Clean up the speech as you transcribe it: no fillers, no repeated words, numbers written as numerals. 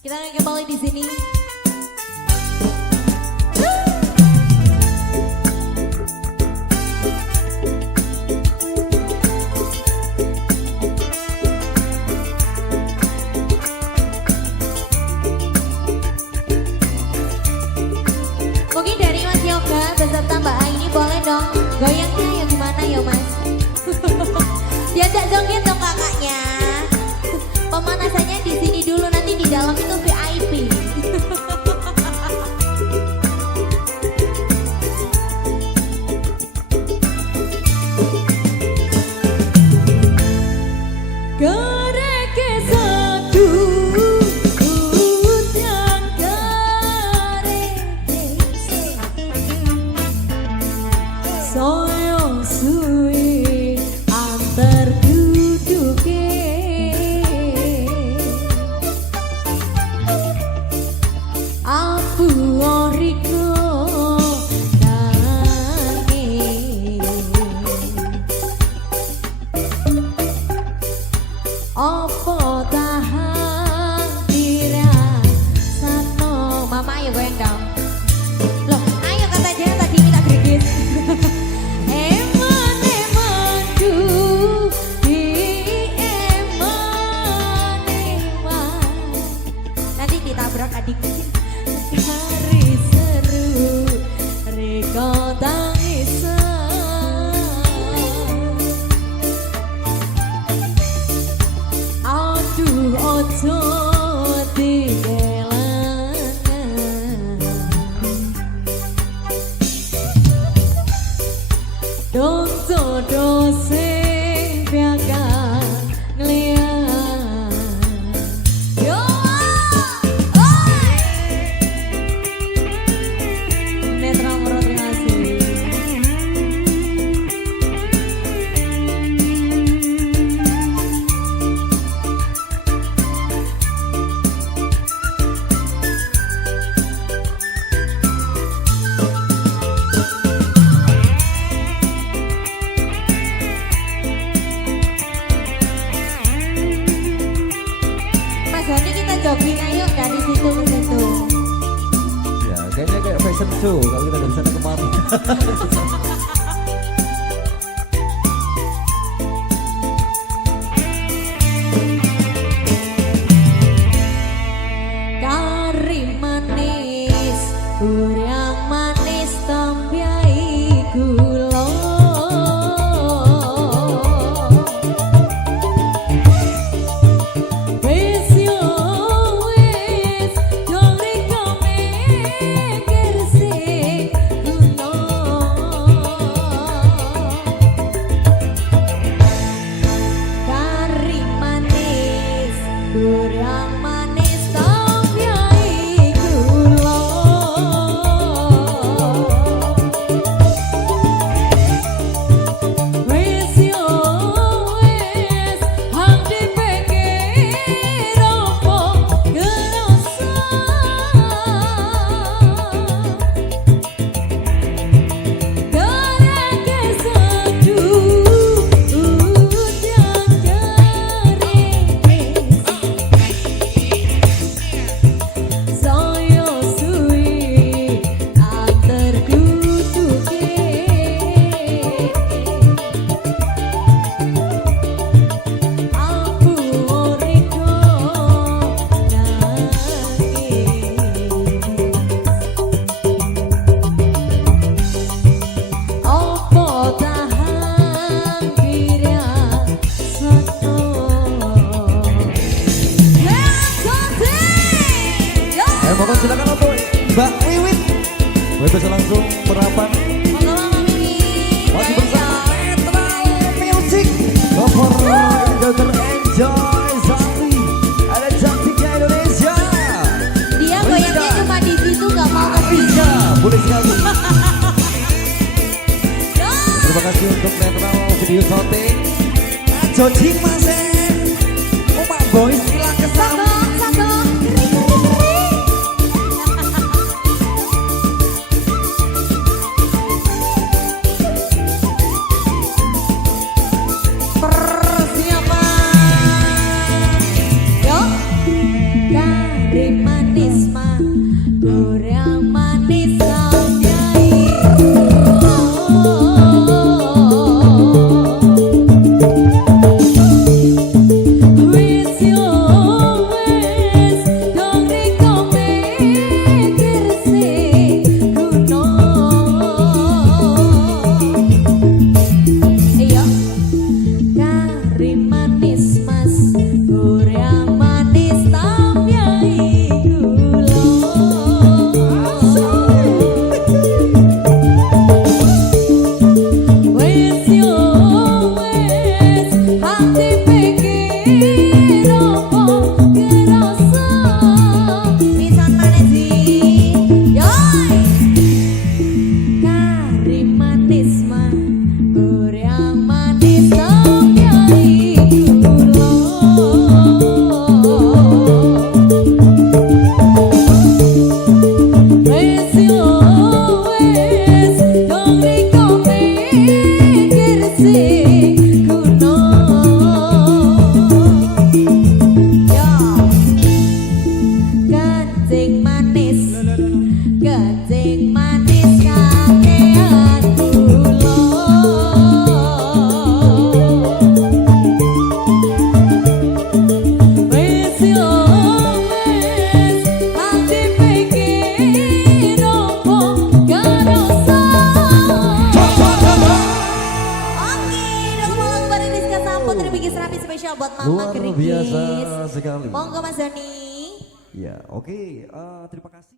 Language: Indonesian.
Kita akan kembali di sini. Mungkin dari Mas Yoga beserta Mbak Aini boleh dong goyangnya ya gimana ya Mas? Diajak joget dong kakaknya. Pemanasannya di sini dulu, nanti di dalam itu VIP. Soyong suwi antar duduke apu oriko nange opo tahan dirasano. Mama ayo goyang dong. Loh ayo katanya tadi minta gregis. Ditabrak adik hari seru reko tangisan aduh ojo dikelangan dosa dose biakan ngeliat. Jadi kita jogging ayo dari situ ke situ. Ya kayaknya kayak fashion show kalau kita dari sana kemari. Kari manis, urang manis tambiai gula. Kurang manis tambiai gula. Wis yo wis hang dipikir opo ngerasa. Gareke seduh udan garing. Soyo suwi antar duduke apu oriko nangis opo tahan dirasano. Mohon silakan untuk Mbak Wiwit. Bisa langsung merapat. Masih bersama Metro Music. Cover Dr. Enjoy Zali. Ada cantiknya Indonesia. Dia goyangnya cuma di situ nggak mau ke sini. Bisa, boleh sekali. Terima kasih untuk Metro Video Shooting. Jojing Masen. Umak Boys hilang kesana. Persiapan, yo, dari spesial buat Mama Luar Gerigis. biasa sekali. Monggo Mas Doni. Ya, oke. Terima kasih.